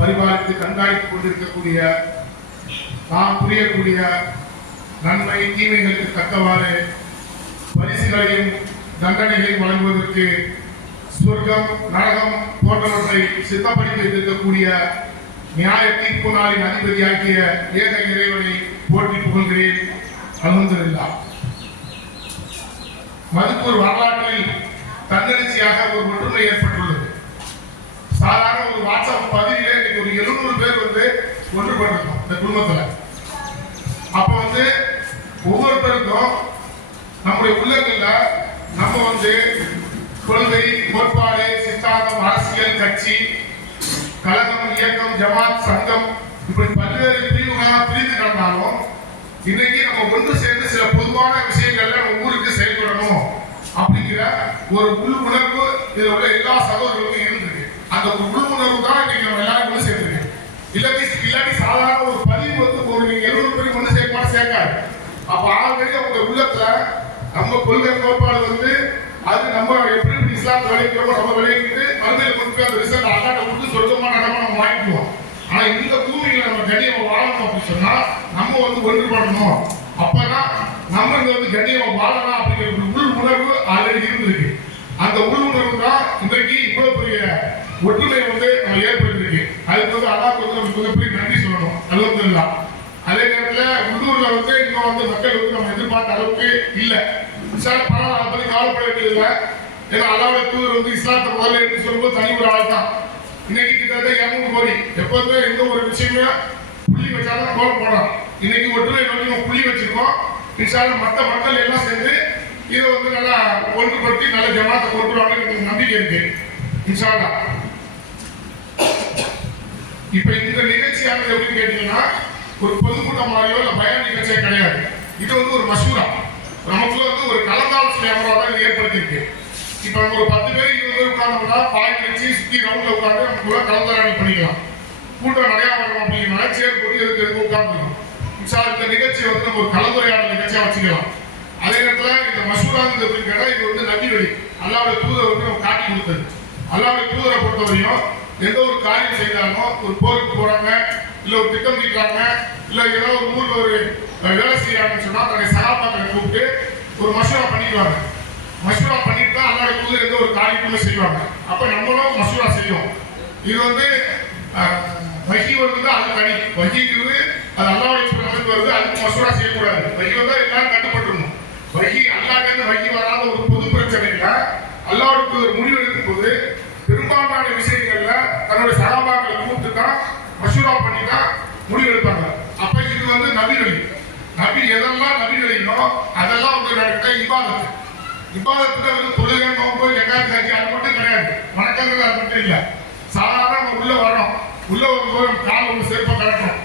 பரிபாலித்து கண்காணித்துக் கொண்டிருக்கக்கூடிய நாம் புரியக்கூடிய நன்மை தீமைகளுக்கு தக்கவாறு பரிசுகளையும் தண்டனைகளையும் வழங்குவதற்கு சொர்க்கம் நரகம் போன்றவற்றை சித்தப்படுத்தி வைத்திருக்கக்கூடிய நியாய தீர்ப்பு நாளின் அதிபதியாகிய ஏக இறைவனை போற்றி புகழ்கிறேன். அல்ஹம்துலில்லாஹ் மதுப்பூர் வரலாற்றில் தன்னெழுச்சியாக ஒரு ஒற்றுமை ஏற்பட்டுள்ளது. சாதாரண ஒரு வாட்ஸ்அப் பதிவு இருநூறு பேர் வந்து ஒன்றுபட்டிருக்கோம் இந்த குடும்பத்துல. அப்ப வந்து ஒவ்வொருத்தருக்கும் நம்முடைய உள்ளங்கள்ல நம்ம வந்து கொள்கை கோட்பாடு சித்தாந்தம் அரசியல் கட்சி கழகம் இயக்கம் ஜமாத் சங்கம் இப்படி பல்வேறு பிரிவுகளாக பிரிந்து கிடந்தாலும் இன்னைக்கு நம்ம ஒன்று சேர்ந்து சில பொதுவான விஷயங்கள்ல நம்ம ஊருக்கு செயல்படணும் அப்படிங்கிற ஒரு உள் உணர்வு இதுல உள்ள எல்லா சகோதரர்களுக்கும் இருந்திருக்கு. அந்த ஒரு உள் உணர்வு தான் இன்னைக்கு நம்ம அப்ப ஆல்ரெடி அவங்க உள்ளத்துல நம்ம கொள்கை கோட்பாடு வந்து அது நம்ம எப்படி எப்படி இஸ்லாம் விளைவிக்கிறோமோ நம்ம விளைவிக்கிட்டு மறுமையில கொண்டு போய் அந்த ரிசல்ட் அல்லாட்ட கொடுத்து சொர்க்கமான இடமா நம்ம வாங்கிக்குவோம். ஆனா இந்த பூமியில நம்ம கண்ணியமா வாழணும் அப்படின்னு சொன்னா நம்ம வந்து ஒன்றுபடணும். அப்பதான் நம்ம இங்க வந்து கண்ணியமா வாழலாம் அப்படிங்கிற ஒரு உள் உணர்வு ஆல்ரெடி இருந்திருக்கு. அந்த உள் உணர்வு தான் இன்றைக்கு இவ்வளவு பெரிய ஒற்றுமை வந்து நம்ம ஏற்படுத்திருக்கு. அதுக்கு வந்து அல்லாஹ் வந்து நமக்கு மிகப்பெரிய நன்றி சொல்லணும். அல்ஹம்துலில்லாஹ் உள்ளூர்ல வந்து இன்னும் வந்து மக்கள் வந்து நம்ம எதிர்பார்த்த அளவுக்கு இல்ல. சார் பரவாயில்ல அதை பத்தி கவலைப்பட வேண்டியது ஏன்னா அல்லாவுடைய தூதர் வந்து இஸ்லாத்தை முதல்ல எடுத்து சொல்லும்போது தனி ஒரு ஆள் தான். இன்னைக்கு கிட்டத்தட்ட இரநூறு கோடி. எப்போதுமே எந்த ஒரு விஷயமே புள்ளி வச்சாதான் கோலம் போடலாம். இன்னைக்கு ஒற்றுமை நோக்கி நம்ம புள்ளி வச்சிருக்கோம். இன்ஷால்ல மற்ற மக்கள் எல்லாம் சேர்ந்து இதை வந்து நல்லா ஒன்றுபடுத்தி நல்ல ஜமாத்தை கொண்டு வரணும்னு எனக்கு நம்பிக்கை இருக்கு. இன்ஷால்லா இப்ப இந்த நிகழ்ச்சியானது எப்படின்னு கேட்டீங்கன்னா ஒரு பொதுக்கூட்டம் மாதிரியோ இல்லை பயண நிகழ்ச்சியே கிடையாது. இது வந்து ஒரு மசூரா நமக்குள்ள வந்து ஒரு கலந்தாலோசனை அமர்வாக தான் இது ஏற்படுத்தியிருக்கு. இப்ப நம்ம ஒரு பத்து பேர் இருபது பேர் உட்கார்ந்தோம்னா பாய் வச்சு சுத்தி ரவுண்ட்ல உட்கார்ந்து நமக்குள்ள கலந்தாலோசனை பண்ணிக்கலாம். கூட்டம் நிறையா வரணும் அப்படிங்கிற சேர் போட்டு எதுக்கு எதுக்கு உட்கார்ந்துருக்கோம் இன்ஷா இந்த நிகழ்ச்சி வந்து நம்ம ஒரு கலந்துரையாடல் நிகழ்ச்சியா வச்சுக்கலாம். அதே நேரத்தில் இந்த மசூராங்கிறது கேட்டால் இது வந்து நபி வழி. அல்லாவுடைய தூதரை வந்து நம்ம காட்டி கொடுத்தது. அல்லாவுடைய தூதரை பொறுத்தவரையும் எந்த ஒரு காரியம் செய்தாலும் ஒரு போருக்கு போறாங்க இல்ல ஒரு திட்டம் தீட்டுறாங்க இல்ல ஏதோ ஒரு ஊர்ல ஒரு வேலை செய்யறாங்கன்னு சொன்னா தன்னை சகாபாக்களை கூப்பிட்டு ஒரு மசூரா பண்ணிடுவாங்க. மசூரா பண்ணிட்டு தான் அல்லாட தூதர் எந்த ஒரு காரியத்துமே செய்வாங்க. அப்ப நம்மளும் மசூரா செய்யும் இது வந்து வகி வருது அது தனி. வகிங்கிறது அது அல்லாவுடைய புறத்திலிருந்து வருது அதுக்கு மசூரா செய்யக்கூடாது. வகி வந்தா எல்லாரும் கட்டுப்பட்டுருணும் வகி அல்லாட்டேருந்து வகி வராத ஒரு பொது பிரச்சனையில அல்லாவுக்கு ஒரு முடிவு எடுக்கும் போது பெரும்பாலான விஷயங்கள்ல தன்னுடைய சகாபாக்களை கூப்பிட்டு தான் மசூரா பண்ணி தான் முடிவு எடுப்பாங்க. அப்ப இது வந்து நபி நபி எதெல்லாம் நபி அதெல்லாம் வந்து நடக்க இபாதத்து. இபாதத்துல வந்து தொழுகை நோம்பு ஜக்காத் காட்சி அது மட்டும் கிடையாது. வணக்கங்கள் அது மட்டும் இல்ல. சாதாரண நம்ம உள்ள வரணும். உள்ள வரும்போது கால் ஒரு செருப்பை கலட்டணும்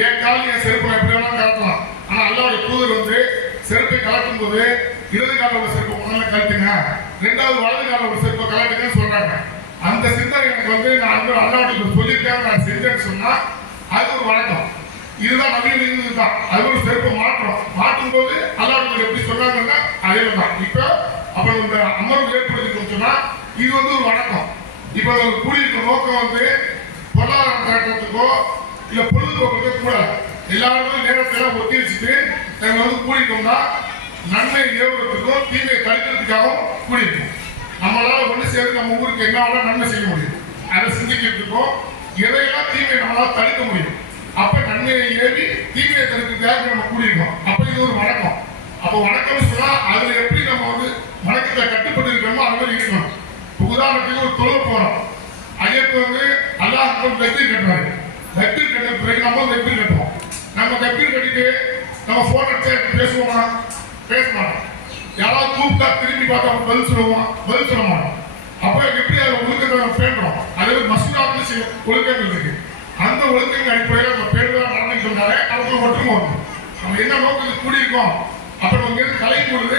என் கால் என் செருப்பை எப்படி வேணாலும் கலட்டலாம் ஆனா அல்லாவுடைய தூதர் வந்து செருப்பை கலட்டும் போது இடது கால உள்ள செருப்பை முதல்ல கலட்டுங்க ரெண்டாவது வலது கால உள்ள செருப்பை கலட்டுங்கன்னு சொல்றாங்க. அந்த சிந்தனை எனக்கு வந்து நான் அன்பு அல்லாவுடைய சொல்லியிருக்கேன் சொன்னா அது ஒரு வழக்கம். இதுதான் நவீன இதுதான் அது ஒரு செருப்பை மாற்றம். மாற்றும் போது அல்லாஹ் எப்படி சொன்னாங்கன்னா அதே தான் இப்போ அப்போ இந்த அமர்வு ஏற்படுத்தி சொன்னா இது வந்து ஒரு வழக்கம். இப்போ ஒரு கூடியிருக்க நோக்கம் வந்து பொருளாதார திரட்டத்துக்கோ இல்லை பொழுதுபோக்குக்கோ கூட எல்லாருமே நேரத்தில் ஒத்தி வச்சுட்டு நாங்க வந்து கூடியிருக்கோம்னா நன்மை ஏவுறதுக்கும் தீமை தடுக்கிறதுக்காகவும் கூடியிருக்கோம். நம்மளால ஒன்று சேர்ந்து நம்ம ஊருக்கு என்ன நன்மை செய்ய முடியும். அதை சிந்திக்கிறதுக்கும் எதையெல்லாம் தீமை நம்மளால தடுக்க முடியும்? அப்ப நன்மையை ஏவி தீமையை தடுக்கிறதுக்காக நம்ம கூடியிருக்கோம். அப்ப இது ஒரு வணக்கம். அப்ப வணக்கம் சொன்னா அதுல எப்படி நம்ம வந்து வணக்கத்தை கட்டுப்பட்டு இருக்கிறோமோ அது மாதிரி இருக்கணும். உதாரணத்துக்கு ஒரு தொழில் போறோம். ஐயத்து வந்து அல்லாஹ் வெற்றி கட்டுறாரு. வெற்றி கட்ட பிறகு நம்ம வெற்றி கட்டுவோம். நம்ம வெற்றி கட்டிட்டு நம்ம போன் எடுத்து பேசுவோமா? பேச மாட்டோம். யாராவது கூப்பிட்டா திரும்பி பார்த்தா பதில் சொல்லுவோம்? பதில் சொல்ல மாட்டோம். அப்ப எப்படி அதை ஒழுக்கத்தை நம்ம பேணுறோம் அதே மாதிரி மசூராத்துல சில ஒழுக்கங்கள் இருக்கு. அந்த ஒழுக்கங்கள் அடிப்படையில் நம்ம பேருதான் நடந்து சொன்னாலே நமக்கு ஒற்றுமை வரும் நம்ம என்ன நோக்கத்துக்கு கூடியிருக்கோம்? அப்புறம் நம்ம இங்கிருந்து கலையும் பொழுது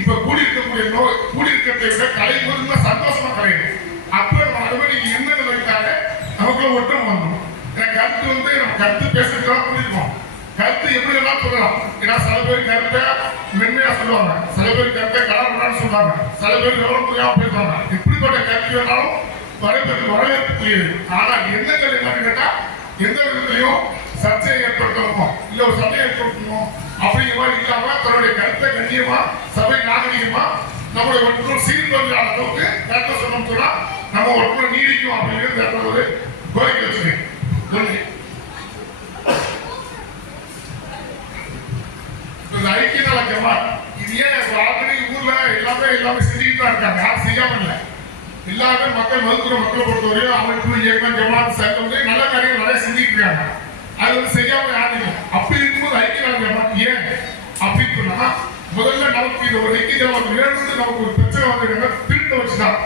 இப்ப கூடியிருக்கக்கூடிய நோ கூடியிருக்கிறதை விட கலையும் போது சந்தோஷமா கலையணும். அப்ப நம்ம அது நீங்க என்ன வைத்தாலே நமக்குள்ள ஒற்றுமை வந்துடும் ஏன்னா கருத்து வந்து நம்ம கருத்து பேசுறதுக்காக கூடியிருக்கோம். கருத்து எப்படி வேணாலும் சொல்லலாம். ஏன்னா சில பேர் கருத்தை மென்மையா சொல்லுவாங்க. சில பேர் கருத்தை கலப்படான்னு சொல்லுவாங்க. சில பேர் கவனம் புரியாம பேசுவாங்க. எப்படிப்பட்ட கல்வி வேணாலும் வரவேற்பு வரவேற்புக்குரியது ஆனால் எண்ணங்கள் என்னன்னு கேட்டா எந்த விதத்திலையும் சர்ச்சையை ஏற்படுத்தணுமோ? இல்ல ஒரு சபையை ஏற்படுத்தணுமோ? அப்படிங்கிற மாதிரி இல்லாம தன்னுடைய கருத்தை கண்ணியமா சபை நாகரிகமா நம்முடைய ஒற்றுமை சீர்பதிலான அளவுக்கு கருத்தை சொன்னோம் சொன்னா நம்ம ஒற்றுமை நீடிக்கும் அப்படிங்கிறது ஒரு கோரிக்கை வச்சுருக்கேன். இந்த ஐக்கிய நல ஜமாத் இது ஏன் ஆல்ரெடி ஊர்ல எல்லாமே எல்லாமே செஞ்சுட்டு தான் இருக்காங்க. யாரும் செய்யாம இல்லை. எல்லாமே மக்கள் மருத்துவ மக்களை பொறுத்தவரையும் அமைப்பு இயக்கம் ஜமாத் சங்கம் நல்ல காரியங்கள் நிறைய செஞ்சுட்டு இருக்காங்க அது வந்து செய்யாம யாரும் அப்படி இருக்கும்போது ஐக்கிய நல ஜமாத் ஏன்? அப்படின்னா முதல்ல நமக்கு இந்த ஒரு ஐக்கிய ஜமாத் வேணும்னு நமக்கு ஒரு பிரச்சனை வந்து திருட்ட வச்சுதான்.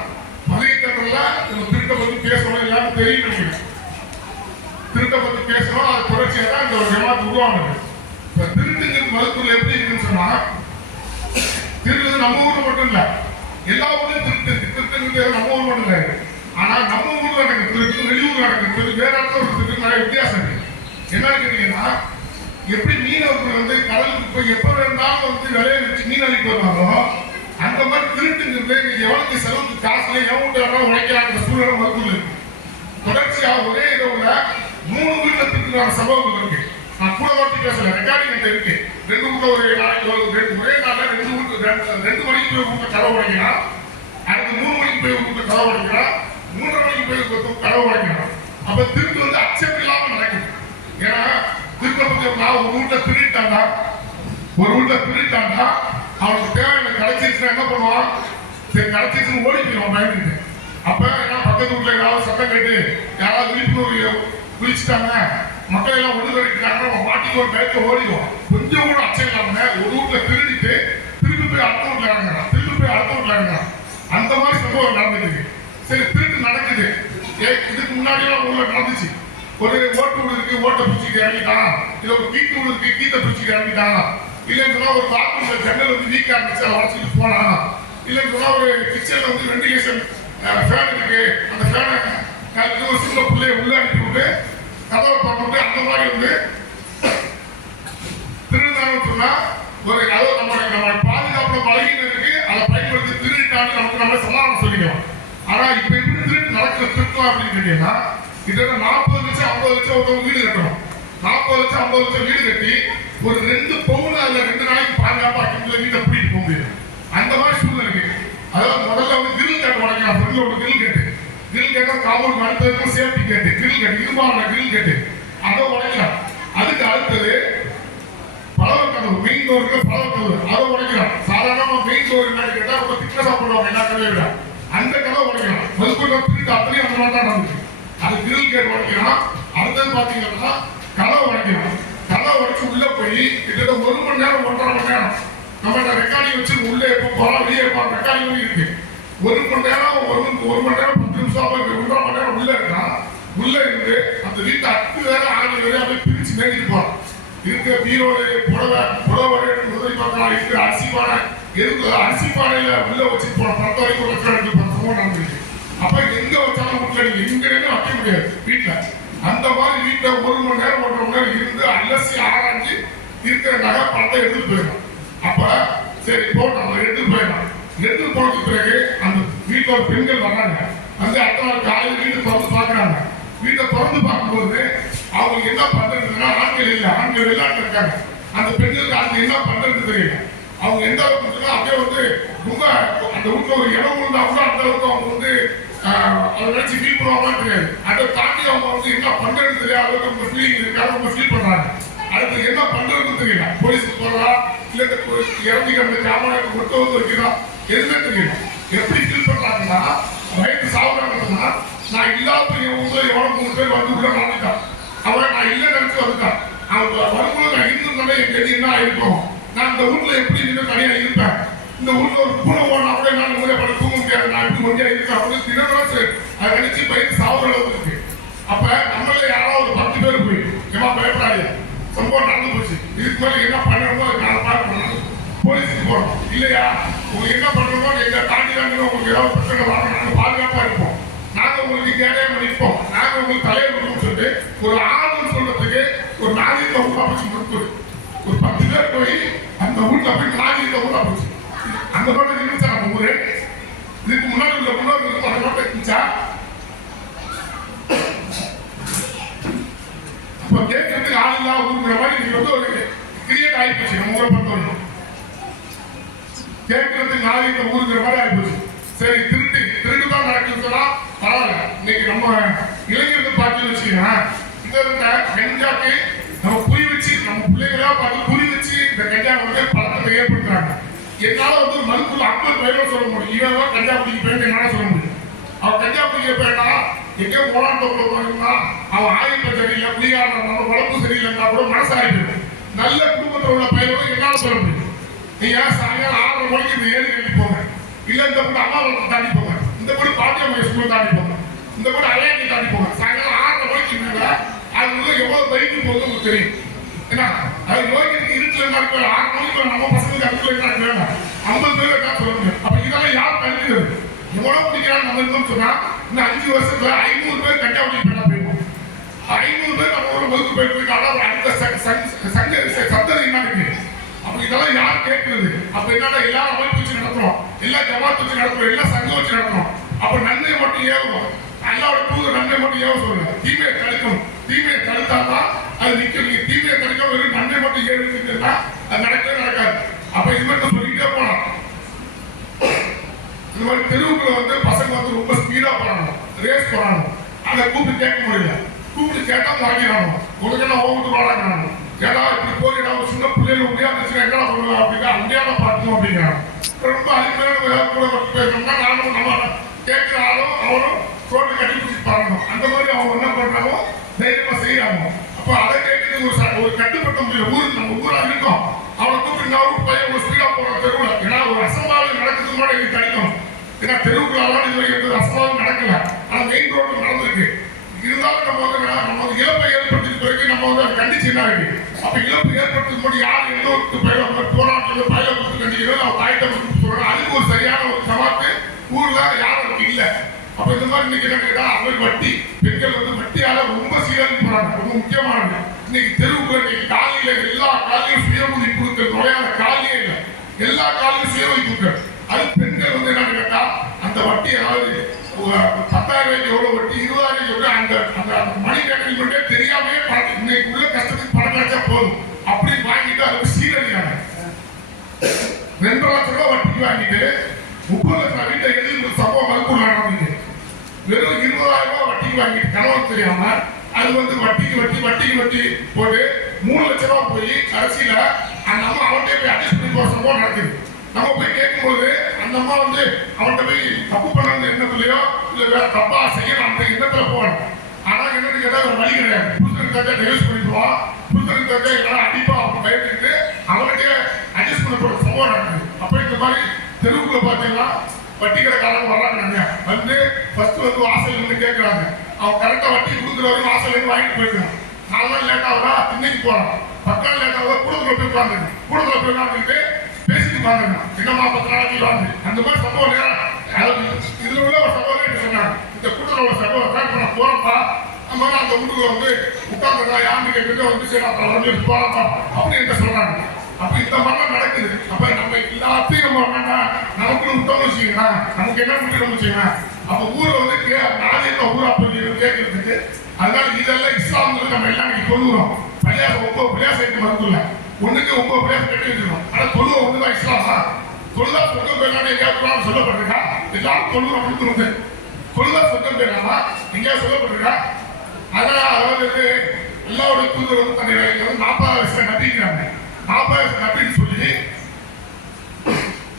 மதியத்தன்ல நம்ம திருட்ட பத்தி பேசணும் எல்லாரும் தெரியும் திருட்ட பத்தி பேசணும் அது தொடர்ச்சியாக தான் இந்த ஒரு ஜமாத் உருவானது. இப்போ திருட்டுங்கிறது மருத்துவம் எப்படி இருக்குன்னு சொன்னா திருட்டு நம்ம ஊர்ல மட்டும் இல்ல எல்லா ஊர்லயும் திருட்டு இருக்கு. திருட்டுங்கிறது நம்ம ஊர் மட்டும் ஆனா நம்ம ஊர்ல திருட்டு வெளியூர்ல வேற இடத்துல நிறைய வித்தியாசம் இருக்கு. என்னன்னு கேட்டீங்கன்னா எப்படி மீனவர்கள் வந்து கடலுக்கு போய் எப்ப வேணாலும் வந்து விளைய வச்சு மீன் அழிப்பு வருவாங்களோ அந்த மாதிரி திருட்டுங்கிறது எவனுக்கு செலவுக்கு காசுல எவன்கிட்ட வேணாலும் உழைக்கிறாங்க சூழ்நிலை தொடர்ச்சியா ஒரே இரவுல மூணு வீட்டுல திருட்டுறான சம்பவங்கள் இருக்கு. நான் கூட ஓட்டி பேசல ரெக்கார்டிங் இருக்கு. ரெண்டு வீட்டுல ஒரு நாளைக்கு ரெண்டு ஒரே ரெண்டு வீட்டு ரெண்டு மணிக்கு போய் வீட்டுல கதவு உடைக்கிறான் அடுத்து மூணு மணிக்கு போய் வீட்டுல கதவு உடைக்கிறான் மூன்றரை மணிக்கு போய் வீட்டுல கதவு உடைக்கிறான் அப்ப திருட்டு வந்து அச்சம் இல்லாம நடக்குது. ஏன்னா திருப்பத்துக்கு நான் ஒரு வீட்டுல திருட்டாண்டா ஒரு வீட்டுல திருட்டாண்டா அவனுக்கு தேவையான கிடைச்சிருச்சுன்னா என்ன பண்ணுவான்? சரி கிடைச்சிருச்சுன்னு ஓடி போயிடுவான் பயந்துட்டு அப்ப என்ன பக்கத்து வீட்டுல ஏதாவது சத்தம் கேட்டு யாராவது விழிப்புணர்வு குளிச்சுட்டாங்க மக்கள் எல்லாம் ஒன்று கழிக்கிறாங்க நம்ம ஒரு பயத்துல ஓடிடுவோம். கொஞ்சம் கூட அச்சம் இல்லாம ஒரு வீட்டுல திருடிட்டு திருப்பி போய் அடுத்த வீட்டுல இறங்குறான் திருப்பி போய் அடுத்த வீட்டுல இறங்குறான் அந்த மாதிரி சம்பவம் நடந்துருக்கு சரி திருட்டு நடக்குது. ஏ, இதுக்கு முன்னாடியெல்லாம் ஊர்ல நடந்துச்சு. ஒரு ஓட்டு வீடு இருக்கு ஓட்டை பிடிச்சிட்டு இறங்கிட்டான்? இல்ல ஒரு கீட்டு வீடு இருக்கு கீத்தை பிடிச்சிட்டு இறங்கிட்டான்? இல்லைன்னு சொன்னா ஒரு பாத்ரூம்ல ஜன்னல் வந்து நீக்க ஆரம்பிச்சு அதை உடச்சிட்டு இல்லைன்னு சொன்னா ஒரு கிச்சன்ல வந்து வெண்டிலேஷன் ஃபேன் இருக்கு. அந்த ஃபேனை கலந்து ஒரு சின்ன பிள்ளைய உள்ள அனுப்பி விட்டு கதவை பண்ணிட்டு அந்த மாதிரி வந்து திருநாள் சொன்னா ஒரு கதவை நம்ம நம்ம பாதுகாப்புல பழகின இருக்கு அதை பயன்படுத்தி திருட்டான்னு நமக்கு நம்ம சமாதானம் சொல்லிக்கலாம் ஆனா இப்ப எப்படி திருட்டு அப்படின்னு கேட்டீங்கன்னா கிட்டத்தட்ட நாற்பது லட்சம் ஐம்பது லட்சம் ஒருத்தவங்க வீடு கட்டணும். நாற்பது லட்சம் ஐம்பது லட்சம் வீடு கட்டி ஒரு ரெண்டு பவுன் அதுல ரெண்டு நாளைக்கு பாதுகாப்பா கிட்ட வீட்டை கூட்டிட்டு போக முடியாது. அந்த மாதிரி சூழ்நிலை இருக்கு அதாவது முதல்ல வந்து கிரில் கட்ட உடைக்கலாம் ஃப்ரெண்ட்ல ஒரு கிரில் கட்டு கிரில் கட்ட காம்பவுண்ட் அடுத்ததுக்கு சேஃப்டி கேட்டு கிரில் கட்டு இரும்பான கிரில் கேட்டு. அதை உடைக்கலாம் அதுக்கு அடுத்தது பலவ மெயின் டோருக்கு பலவ அதை உடைக்கலாம் சாதாரணமா மெயின் டோர் என்ன கேட்டா ரொம்ப திக்னஸா போடுவாங்க என்ன கதையில தான் நடந்துச்சு அது கிரில் கேட் உடைக்கலாம் அடுத்தது பாத்தீங்கன்னா கதவை உடைக்கலாம் கதவை உடைச்சு உள்ள போய் கிட்டத்தட்ட ஒரு மணி நேரம் ஒன்றரை மணி நேரம் நம்ம ரெக்கார்டிங் வச்சு உள்ளே எப்போ போறோம் வெளியே ரெக்கார்டிங் இருக்கு. ஒரு மணி நேரம் ஒரு ஒரு மணி நேரம் பத்து நிமிஷம் ஒன்றரை மணி நேரம் உள்ள இருக்கான் உள்ள இருந்து அந்த வீட்டை அத்து வேற ஆணி வேற அப்படியே பிரிச்சு மேடிட்டு போறான் இருக்க பீரோடு புடவை புடவை முதல் பார்க்கலாம். இருக்கிற அரிசி பானை. எதுக்கு? அரிசி பானையில உள்ள வச்சு போன பத்து வரைக்கும் ஒரு லட்சம் எடுத்து பத்து ரூபா நடந்துருக்கு. அப்ப எங்க வச்சாலும் வீட்டுல நீங்க எங்க வைக்க முடியாது. வீட்டுல. அந்த மாதிரி வீட்டுல ஒரு மணி நேரம் ஒன்றரை மணி நேரம் இருந்து அலசி ஆராய்ஞ்சு இருக்கிற நகை பணத்தை எடுத்துட்டு போயிடும் அப்ப சரி போ நம்ம எடுத்துட்டு போயிடலாம். எடுத்துட்டு போனதுக்கு பிறகு அந்த வீட்டுல ஒரு பெண்கள் வர்றாங்க வந்து அடுத்த நாள் காலையில் வீடு திறந்து பாக்குறாங்க வீட்டை திறந்து பார்க்கும்போது அவங்க என்ன பண்றதுன்னா ஆண்கள் இல்லை ஆண்கள் விளையாட்டு இருக்காங்க. அந்த பெண்களுக்கு அடுத்து என்ன பண்றது தெரியல. அவங்க எந்த அளவுக்கு இருக்குன்னா அப்படியே வந்து ரொம்ப அந்த வீட்டுல ஒரு இடம் இருந்தா கூட அந்த அளவுக்கு அவங்க வந்து ஆஹ், நினைச்சு ஃபீல் பண்ணுவாங்க தெரியாது அதை தாண்டி அவங்க வந்து என்ன பண்றதுன்னு தெரியாது அளவுக்கு அவங்க ஃபீலிங் இருக்காது அவங்க ஃபீல் பண்றாங்க. அடுத்து என்ன பண்றதுன்னு தெரியல. போலீஸ்க்கு போறதா இல்ல இந்த இறந்து கிடந்த ஜாமானுக்கு கொண்டு வந்து வைக்கிறா எதுவுமே தெரியல. எப்படி ஃபீல் பண்றாங்கன்னா வயிற்று சாப்பிடாங்கன்னா நான் இல்லாத என் ஊர்ல எவ்வளவு மூணு பேர் வந்து உள்ள மாட்டிட்டான். அவன் நான் இல்ல நினைச்சு வந்துட்டான். அவங்க வரும்போது நான் இருந்திருந்தாலே என் கதி என்ன ஆயிருக்கும்? நான் இந்த ஊர்ல எப்படி நின்று தனியா இருப்பேன்? இந்த ஊர்ல ஒரு கூட ஓனா கூட நான் படுத்தும் பட தூங்க முடியாது நான் எப்படி ஒண்டியா இருக்கேன் அப்படின்னு தினமும் சரி அதை நினைச்சு பயந்து சாவுற அளவுக்கு இருக்கு அப்ப நம்மள யாராவது ஒரு பத்து பேர் போய் ஏமா பயப்படாது. சம்பவம் நடந்து போச்சு. இதுக்கு மேல என்ன பண்ணணுமோ அதை நான் பார்க்கணும் போலீஸுக்கு போகணும் இல்லையா? உங்களுக்கு என்ன பண்ணணுமோ எங்க தாண்டி தான் உங்களுக்கு ஏதாவது பிரச்சனை வரணும் நாங்கள் பாதுகாப்பா இருப்போம். நாங்க உங்களுக்கு தேவையான நிற்போம் நாங்க உங்களுக்கு தலைவர் கொடுப்போம் சொல்லிட்டு ஒரு ஆளுன்னு சொல்றதுக்கு ஒரு நாகரிக உருவாக்கி கொடுக்குது ஒரு பத்து பேர் போய் அந்த ஊர்ல போய் நாகரிக உருவாக்குச்சு அந்த பக்கம் இருந்துச்சா நம்ம ஊரு. இதுக்கு முன்னாடி உள்ள முன்னோர்கள் இப்போ கேட்கறதுக்கு ஆள் இல்லா ஊருங்கிற மாதிரி நீங்க வந்து ஒரு கிரியேட் ஆகி போச்சு நம்ம ஊரை பொறுத்தவரைக்கும். கேட்கறதுக்கு ஆள் இந்த ஊருங்கிற மாதிரி ஆயிப்போச்சு. சரி திருட்டு திருட்டு தான் நடக்குதுன்னு சொன்னா பரவாயில்ல. இன்னைக்கு நம்ம இளைஞர்கள் பார்த்து வச்சுக்கோங்க. இந்த இந்த கஞ்சாக்கு நம்ம புரி வச்சு நம்ம பிள்ளைகளா பார்த்து புரி வச்சு இந்த கஞ்சா வந்து பழக்கத்தை ஏற்படுத்துறாங்க. என்னால வந்து ஒரு மனுக்குள்ள ஐம்பது பேரும் சொல்ல முடியும். இவன் தான் கஞ்சா குடிக்க போயிட்டு என்னால சொல்ல முடியும். அவன் கஞ்சா குடிக்க போயிட்டா எங்கேயோ போராட்டத்தில் போயிருந்தா அவன் ஆயுத சரியில்லை குடிகாரன் நம்ம உடம்பு சரியில்லைன்னா கூட மனசு நல்ல குடும்பத்தில் உள்ள பையனும் என்னால் சொல்ல முடியும். நீங்க சாயங்காலம் ஆறரை மணிக்கு இந்த ஏறி கட்டி போங்க? இல்லை இந்த கூட அம்மா வளர்த்து தாண்டி போங்க. இந்த கூட பாட்டியம்மா ஸ்கூல் தாண்டி போங்க. இந்த கூட அலையாண்டி தாண்டி போங்க. சாயங்காலம் ஆறரை மணிக்கு மேல அது உள்ள எவ்வளோ பைக்கு போகுது உங்களுக்கு தெரியும். என்ன அது நோய்க்கு இருட்டுல இருந்தா கூட ஆறு மணிக்கு நம்ம பசங்களுக்கு அதுக்குள்ள என்ன வேணும் ஐம்பது பேர் என்ன சொல்ல முடியும். அப்ப இதெல்லாம் யார் தடுக்கிறது? எவ்வளவு பிடிக்கிறான்னு நம்ம சொன்னா இந்த அஞ்சு வருஷத்துல ஐநூறு பேர் கட்ட குடி பண்ண போயிருவோம் ஐநூறு பேர் நம்ம ஒரு ஒதுக்கு போயிட்டு அதாவது அடுத்த ச- சங்க சந்ததி என்ன இருக்கு? அப்ப இதெல்லாம் யார் கேட்கறது? அப்ப என்னடா எல்லா அமைப்பு வச்சு நடத்துறோம். எல்லா ஜமாத் வச்சு நடத்துறோம். எல்லா சங்கம் வச்சு நடத்துறோம். அப்ப நன்மை மட்டும் ஏவுவோம். அல்லாவோட தூது நன்மை மட்டும் ஏவ சொல்லுங்க தீமையை தடுக்கணும். தீமையை தடுத்தாதான் அது நிக்கும். நீங்க தீமையை தடுக்க வெறும் நன்மை மட்டும் ஏழுன்னா அது நடக்கவே நடக்காது. அப்ப இது மட்டும் சொல்லிட்டே போலாம். இந்த மாதிரி தெருவுக்குள்ள வந்து பசங்க வந்து ரொம்ப ஸ்பீடா பண்ணணும் ரேஸ் பண்ணணும் அதை கூப்பிட்டு கேட்க முடியல. கூப்பிட்டு கேட்டா வாங்கிடணும் உனக்கு என்ன ஓட்டு வாடாங்க கேட்டா இப்படி போயிடா ஒரு சின்ன பிள்ளைகள் முடியாதுச்சுன்னா என்ன பண்ணுவோம் அப்படின்னா அங்கேயான பார்க்கணும் அப்படிங்கிறாங்க. ரொம்ப அருமையான கூட பேசணும்னா நானும் நம்ம கேட்கிற ஆளும் அவரும் ரோட்டு கட்டி பிடிச்சி பாருங்க. அந்த மாதிரி அவங்க என்ன பண்றாங்க? தைரியமா செய்யறாங்க அப்ப அதை கேட்டு ஒரு ஒரு கட்டுப்பட்ட முடியல. ஊர் நம்ம ஊரா இருக்கோம். அவனை கூப்பிட்டு நான் ஒரு பையன் ஒரு ஸ்பீடா போற தெருவில். ஏன்னா ஒரு அசம்பாவிதம் நடக்குதுன்னு கூட எனக்கு கிடைக்கும் ஏன்னா தெருவுக்குள்ளாலாம் இது வரைக்கும் எந்த அசம்பாவிதம் நடக்கல. ஆனால் மெயின் ரோடு நடந்திருக்கு. இருந்தாலும் நம்ம வந்து என்ன, நம்ம வந்து இழப்பை ஏற்படுத்தின பிறகு நம்ம வந்து அதை கண்டிச்சு என்ன இருக்கு? அப்ப இழப்பு ஏற்படுத்தும் போது யார் எந்த ஒரு பயில போராட்டம் பயில கொடுத்து கண்டிக்கிறோம் அவர் தாயிட்ட கொடுத்து சொல்றோம் அதுக்கு ஒரு சரியான ஒரு சவாத்து ஊர்ல யாரும் அதுக்கு இல்ல. அப்ப இந்த மாதிரி இன்னைக்கு என்ன கேட்டா அவர் வட்டி. பெண்கள் வந்து வட்டியால ரொம்ப சீரழிஞ்சு போறாங்க. ரொம்ப முக்கியமானது. இன்னைக்கு தெருவுக்கு இன்னைக்கு காலையில எல்லா காலையும் சுயமதி கொடுக்க நோயான காலையே இல்லை. எல்லா காலையும் சுயமதி கொடுக்க அது பெண்கள் வந்து என்ன அந்த வட்டி அதாவது பத்தாயிரம் ரூபாய்க்கு எவ்வளவு வட்டி? இருபதாயிரம் சொல்லி அந்த அந்த மணிக்கணக்கில் மட்டும் தெரியாமே பணம் இன்னைக்கு உள்ள கஷ்டத்துக்கு பணம் கிடைச்சா போதும். அப்படி வாங்கிட்டு அதுக்கு சீரழியாங்க ரெண்டு லட்சம் ரூபாய் வட்டிக்கு வாங்கிட்டு முப்பது லட்சம் வீட்டை எழுதி ஒரு சம்பவம் வகுப்பு நடந்தது வெறும் இருபதாயிரம் ரூபாய் வட்டிக்கு வாங்கிட்டு கணவன் தெரியாம அது வந்து வட்டிக்கு வட்டி வட்டிக்கு வட்டி போட்டு மூணு லட்ச ரூபாய் போய் கடைசியில அந்த அம்மா அவன்கிட்ட போய் அட்ஜஸ்ட் பண்ணி போற சம்பவம் நடக்குது. நம்ம போய் கேட்கும்போது அந்த அம்மா வந்து அவன்கிட்ட போய் தப்பு பண்ணது எண்ணத்துலயோ இல்ல வேற தப்பா செய்யணும் அந்த எண்ணத்துல போகணும். ஆனா என்னன்னு கேட்டா ஒரு வழி கிடையாது. புத்தகம் தக்க டிவைஸ் பண்ணிடுவான். புத்தகம் தக்க எல்லாரும் அடிப்பா அவன் பயந்துக்கிட்டு அவனுக்கே அட்ஜஸ்ட் பண்ண போற சம்பவம் நடக்குது. அப்ப இந்த மாதிரி தெருவுக்குள்ள பாத்தீங்கன்னா வட்டி கடைக்காரங்க வர்றாங்க வந்து ஃபர்ஸ்ட் வந்து வாசல் இருந்து கேட்கறாங்க அவன் கரெக்டா வட்டி கொடுக்குற வரைக்கும் வாசல் இருந்து வாங்கிட்டு போயிருக்கான். நாலு நாள் லேட் ஆகுதா? இன்னைக்கு போறான். பத்து நாள் லேட் ஆகுதா? கூடத்துல போய் உட்காந்துங்க கூடத்துல போய் உட்காந்துட்டு பண்ணணும் பாருங்க என்னம்மா பத்து நாளைக்கு வாங்க அந்த மாதிரி சம்பவம் நேரா- இதுல உள்ள ஒரு சம்பவம் சொன்னாங்க. இந்த கூட்டத்தில் உள்ள சம்பவம் தான் பண்ண போறப்பா நம்ம அந்த வீட்டுல வந்து உட்காந்துருக்கா யாருன்னு கேட்டுட்டு வந்து சரி அப்புறம் வந்து போறப்பா அப்படின்னு என்ன சொல்றாங்க. அப்ப இந்த மாதிரிலாம் நடக்குது. அப்ப நம்ம எல்லாத்தையும் நம்ம வேண்டாம் நமக்குன்னு விட்டோம்னு வச்சுக்கோங்களா நமக்கு என்ன விட்டுட்டோம்னு வச்சுக்கோங்க அப்ப ஊர்ல வந்து கே நாளே ஊரா போய் கேட்கறதுக்கு அதனால இதெல்லாம் இஸ்லாம்ங்கிறது நம்ம எல்லாம் இன்னைக்கு சொல்லுறோம் பள்ளியாச ஒன்பது பள்ளியாச சேர்த்து மறந்துள்ள ஒண்ணுக்கு ஒன்பது பேர் கட்டி வச்சிருக்கோம் ஆனா தொழுவ ஒண்ணுதான் இஸ்லாமா தொழுதா சொர்க்கம் போயிடலாம் எங்கேயாவது சொல்லப்பட்டிருக்கா? எல்லாரும் தொழுவ அப்படின்னு வந்து தொழுதா சொர்க்கம் போயிடலாமா எங்கேயாவது சொல்லப்பட்டிருக்கா? அதனால அதாவது வந்து எல்லாருடைய தூதர் வந்து தன்னை வந்து நாற்பது வயசுல நம்பிக்கிறாங்க நாற்பது வயசு நம்பின்னு சொல்லி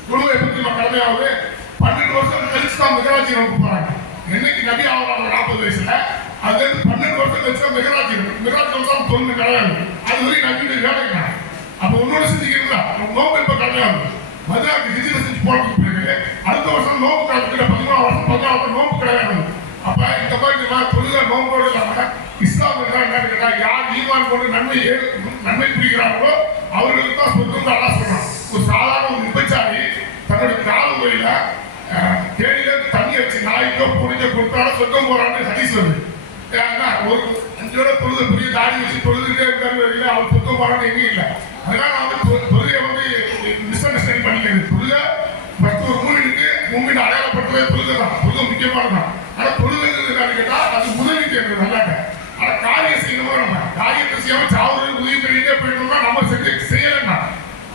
குழுவை பத்தி நம்ம கடமையாவது பன்னெண்டு வருஷம் கழிச்சு தான் மிகராட்சி நமக்கு போறாங்க. என்னைக்கு நபி ஆகிறாங்க நாற்பது வயசுல? அதுல பன்னெண்டு வருஷம் கழிச்சு தான் மிகராட்சி மிகராட்சி தான் தொழில் கிடையாது. அது வரைக்கும் நபியுடைய வேலைக்கிறாங்க அப்ப உன்னோட செஞ்சுக்கிறதா நோம்பு இப்ப கம்மியா கிடையாது மதுராக்கு ஹிஜிர செஞ்சு போறதுக்கு பிறகு அடுத்த வருஷம் நோக்கு கிடக்கிற பதிமூணாம் வருஷம் பதினாறு நோக்கு கிடையாது. அப்ப இந்த மாதிரி இந்த மாதிரி நோம்போடு இல்லாம இஸ்லாம் என்ன கேட்டா யார் ஈமான் கொண்டு நன்மை நன்மை புரிகிறார்களோ அவர்களுக்கு தான் சொத்து அல்லா சொல்றான். ஒரு சாதாரண ஒரு விபச்சாரி தன்னுடைய கால் வழியில தேடியில தண்ணி வச்சு நாய்க்கோ புரிஞ்ச கொடுத்தாலும் சொத்தம் போறான்னு ஹதீஸ் வருது ஏன்னா, ஒரு அஞ்சு ரூபா பொழுது பெரிய தாடி வச்சு பொழுதுகிட்டே இருக்காரு வெளியில அவர் சொத்தம் பாடம் எங்கேயும் இல்லை. அதனால நான் வந்து பொ- வந்து மிஸ் அண்டர்ஸ்டாண்டிங் பண்ணிக்கிறது பொழுத ஃபர்ஸ்ட் ஒரு மூவினுக்கு மூவின் அடையாளப்பட்டதே பொழுது தான். பொழுது முக்கியமானதான் தான். ஆனால் என்னன்னு கேட்டா அது உதவி தேவை நல்லாட்ட ஆனால் காரியம் செய்யணுமோ நம்ம காரியத்தை செய்யாம சாவுறது உதவி பண்ணிட்டே போயிடணும்னா நம்ம செஞ்சு செய்யலைன்னா.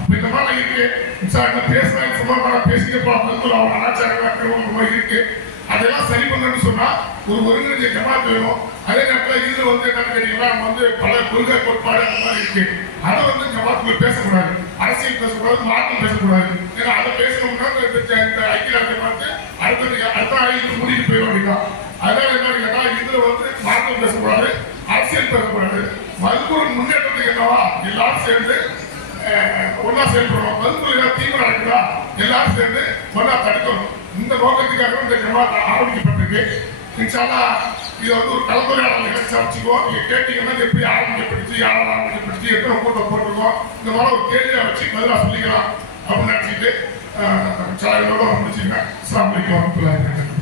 அப்போ இந்த மாதிரி இருக்கு. சார் பேசுறாங்க சும்மா பண்ண இருக்குப்பா அவங்க அனாச்சாரம் இருக்கு. அதெல்லாம் சரி பண்ணணும்னு சொன்னா ஒரு ஒருங்கிணைந்த ஜமாத் வேணும். அதே நேரத்தில் இதுல வந்து என்னன்னு கேட்டீங்கன்னா வந்து பல கொள்கை கோட்பாடு அந்த மாதிரி இருக்கு. அதை வந்து ஜமாத்துக்குள்ள பேசக்கூடாது. அரசியல் பேசக்கூடாது மாற்றம் பேசக்கூடாது. ஏன்னா அதை பேசணும்னா இந்த ஐக்கிய ஜமாத்து அடுத்தது அடுத்த ஆயுதம் முடிவு போயிடும் அப்படின்னா அதனால என்னன்னு கேட்டா இதுல வந்து மாற்றம் பேசக்கூடாது அரசியல் பேசக்கூடாது. மருத்துவ முன்னேற்றத்துக்கு என்னவா? எல்லாரும் சேர்ந்து ஒன்னா செயல்படுறோம் மருத்துவ தீவிரம் இருக்குதா? எல்லாரும் சேர்ந்து ஒன்னா தடுக்கணும். இந்த நோக்கத்துக்காக இந்த கர்நாடகா ஆரம்பிக்கப்பட்டிருக்கு. இன்ஷால்லா இது வந்து ஒரு கலந்துரையாடல் நிகழ்ச்சி வச்சுக்குவோம். நீங்க கேட்டீங்கன்னா எப்படி ஆரம்பிக்கப்பட்டுச்சு யாரால் ஆரம்பிக்கப்பட்டுச்சு எத்தனை கூட்டம் போட்டிருக்கோம் இந்த மாதிரி ஒரு கேள்வியை வச்சு பதிலாக சொல்லிக்கலாம் அப்படின்னு நினச்சிட்டு சாலையோட முடிச்சுங்க அஸ்ஸலாமு அலைக்கும் வரமத்துல்லாஹி